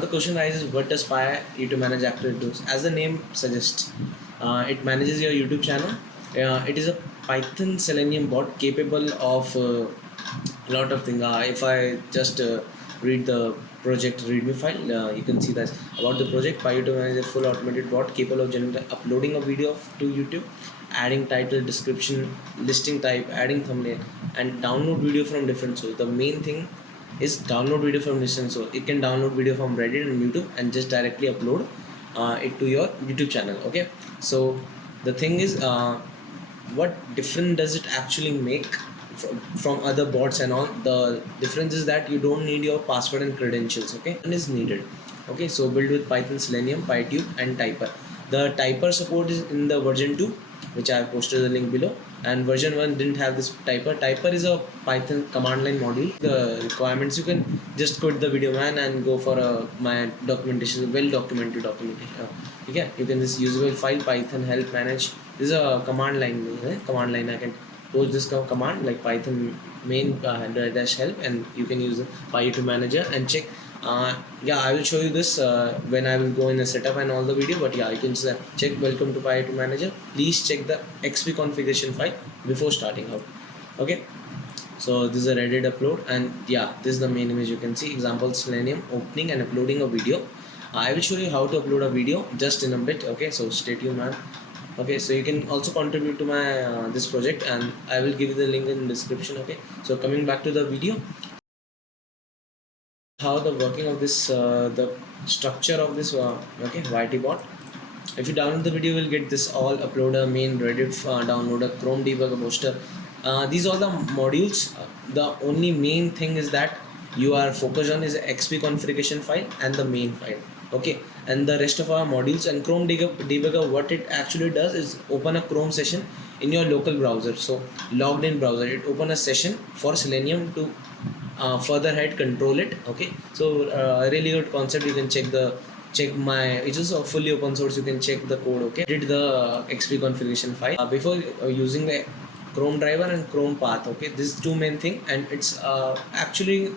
the question arises, what does PyYoutubeManager actually do? As the name suggests, it manages your YouTube channel. It is a Python Selenium bot capable of a lot of things. If I just read the project readme file, you can see that about the project. PyYoutubeManager is a full automated bot capable of uploading a video to YouTube, adding title, description, listing type, adding thumbnail, and download video from different sources. The main thing is download video from different sources. It can download video from Reddit and YouTube and just directly upload it to your YouTube channel. Okay, so the thing is, what difference does it actually make from other bots and all? The difference is that you don't need your password and credentials. Okay, and is needed. Okay, so build with Python, Selenium, Pytube, and Typer. The Typer support is in the version 2, which I have posted the link below, and version 1 didn't have this Typer. Typer is a Python command line module. The requirements, you can just quit the video man and go for my documentation, well documented documentation. Okay, you can just usable file Python help manage. This is a command line. I can post this command like Python main dash help, and you can use the PyYoutubeManager and check. Yeah, I will show you this when I will go in the setup and all the video, but yeah, you can check welcome to PyYoutubeManager. Please check the XP configuration file before starting out. Okay, so this is a Reddit upload, and yeah, this is the main image. You can see example Selenium opening and uploading a video. I will show you how to upload a video just in a bit. Okay, so stay tuned, man. Okay, so you can also contribute to my this project, and I will give you the link in the description. Okay, so coming back to the video, how the working of this the structure of this okay, YT bot. If you download the video, you will get this all uploader, main, Reddit downloader, Chrome debugger, poster. These are the modules. The only main thing is that you are focused on is XP configuration file and the main file. Okay, and the rest of our modules and Chrome debugger, what it actually does is open a Chrome session in your local browser. So logged in browser, it open a session for Selenium to further ahead control it. Okay, so really good concept. You can check my, it is a fully open source. You can check the code. Okay, did the XP configuration file before using the Chrome driver and Chrome path. Okay, this is two main thing, and it's actually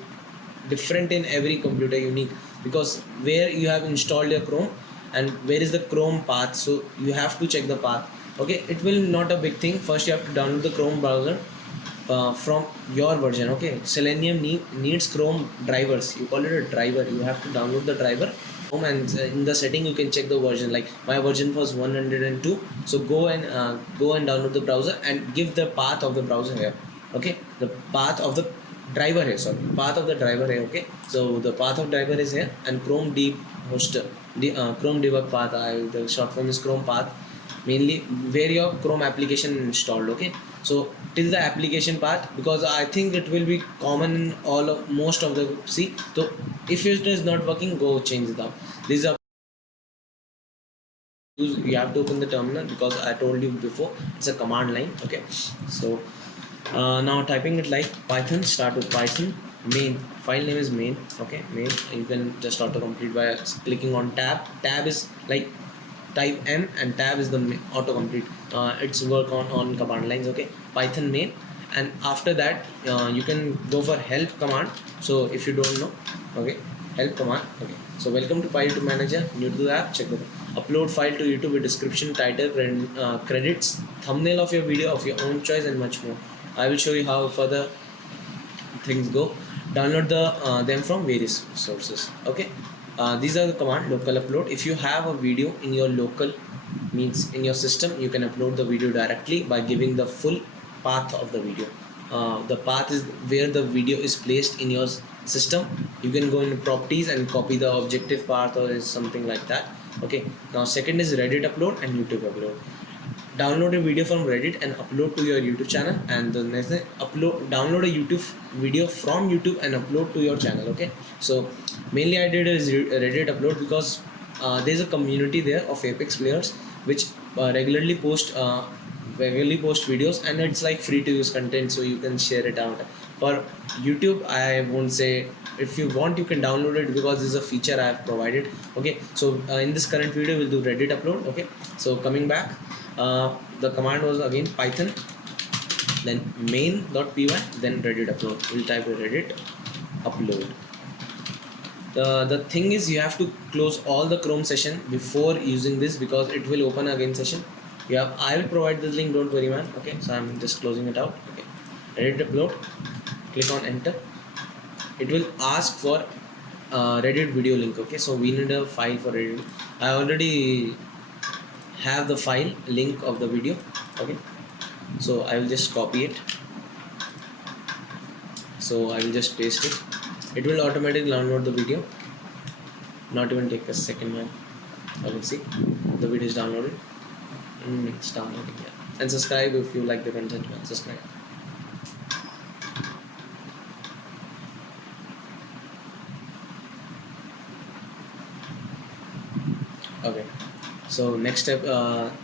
different in every computer, unique, because where you have installed your Chrome and where is the Chrome path, so you have to check the path. Okay, it will not a big thing. First you have to download the Chrome browser from your version. Okay, Selenium needs Chrome drivers. You call it a driver. You have to download the driver, and in the setting you can check the version. Like my version was 102, so go and download the browser and give the path of the browser here. Okay, the path of the driver here, path of the driver here. Okay, so the path of driver is here, and Chrome Chrome debug path, the short form is Chrome path, mainly where your Chrome application installed. Okay, so till the application path, because I think it will be common in most of the C. So if it is not working, go change it out. These are, you have to open the terminal, because I told you before it's a command line. Okay, so now typing it like Python, start with Python main, file name is main. Okay, main, you can just auto complete by clicking on tab. Tab is like type M, and tab is the auto complete. It's work on command lines. Okay, Python main, and after that you can go for help command. So if you don't know, okay, help command. Okay, so welcome to PyYoutubeManager, new to the app. Check the upload file to YouTube with description, title, credits, thumbnail of your video of your own choice, and much more. I will show you how further things go. Download them from various sources. Okay, these are the command. Local upload. If you have a video in your local, means in your system, you can upload the video directly by giving the full path of the video. The path is where the video is placed in your system. You can go into properties and copy the objective path, or is something like that. Okay, now second is Reddit upload and YouTube upload. Download a video from Reddit and upload to your YouTube channel, and the next thing, download a YouTube video from YouTube and upload to your channel. Okay, so mainly I did a Reddit upload because there's a community there of Apex players which regularly post videos, and it's like free to use content, so you can share it out. For YouTube, I won't say. If you want, you can download it, because this is a feature I have provided. Okay, so in this current video we'll do Reddit upload. Okay, so coming back, the command was again Python, then main.py, then Reddit upload. We'll type Reddit upload. The thing is, you have to close all the Chrome session before using this, because it will open again session. I will provide the link, don't worry man. Okay, so I'm just closing it out. Okay, edit upload, click on enter. It will ask for Reddit video link. Okay, so we need a file for Reddit. I already have the file link of the video. Okay, so I will just copy it. So I will just paste it. It will automatically download the video. Not even take a second, man. Okay, see, the video is downloaded. It's downloading, yeah. And subscribe if you like the content, man. Subscribe. Okay, so next step,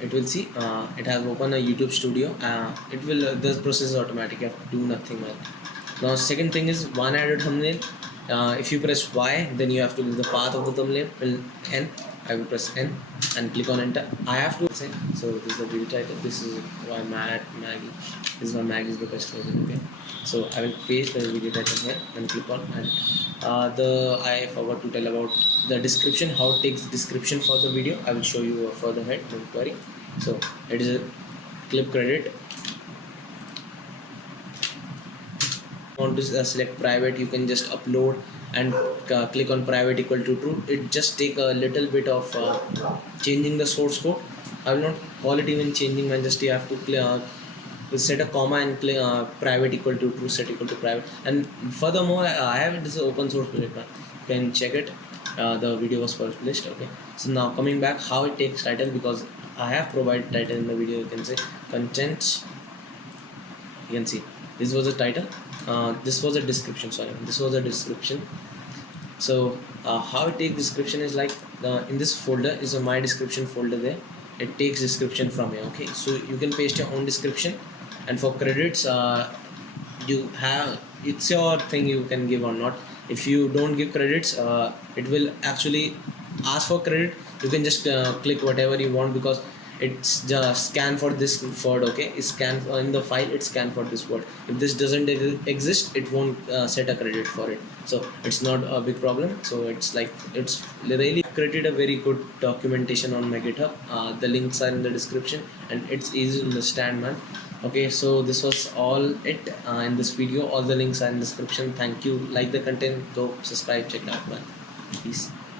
it will see it has opened a YouTube studio. It will this process is automatic. You have to do nothing, man. Now second thing is one added thumbnail. If you press Y, then you have to do the path of the thumbnail. Will N. I will press N and click on enter. I have to say, so this is the video title. This is why Maggie. This is why Maggie is the best version. Okay, so I will paste the video title here and click on, and I forgot to tell about the description. How it takes description for the video. I will show you further ahead. Don't worry. So it is a clip credit. Want to select private, you can just upload and click on private equal to true. It just take a little bit of changing the source code. I will not call it even changing, man. Just you have to set a comma and click private equal to true, set equal to private. And furthermore, I have it as an open source project, man. You can check it. The video was published. Okay, so now coming back, how it takes title, because I have provided title in the video. You can say content. You can see this was a title. This was a description. Sorry, this was a description. So how it takes description is like in this folder is a my description folder there. It takes description from here. Okay, so you can paste your own description, and for credits, you have, it's your thing, you can give or not. If you don't give credits, it will actually ask for credit. You can just click whatever you want, because it's just scan for this word. Okay, it's scan in the file, it's scan for this word. If this doesn't exist, it won't set a credit for it. So it's not a big problem. So it's like, it's really created a very good documentation on my GitHub. The links are in the description, and it's easy to understand, man. Okay, so this was all it in this video. All the links are in the description. Thank you. Like the content, go subscribe, check it out, man. Peace.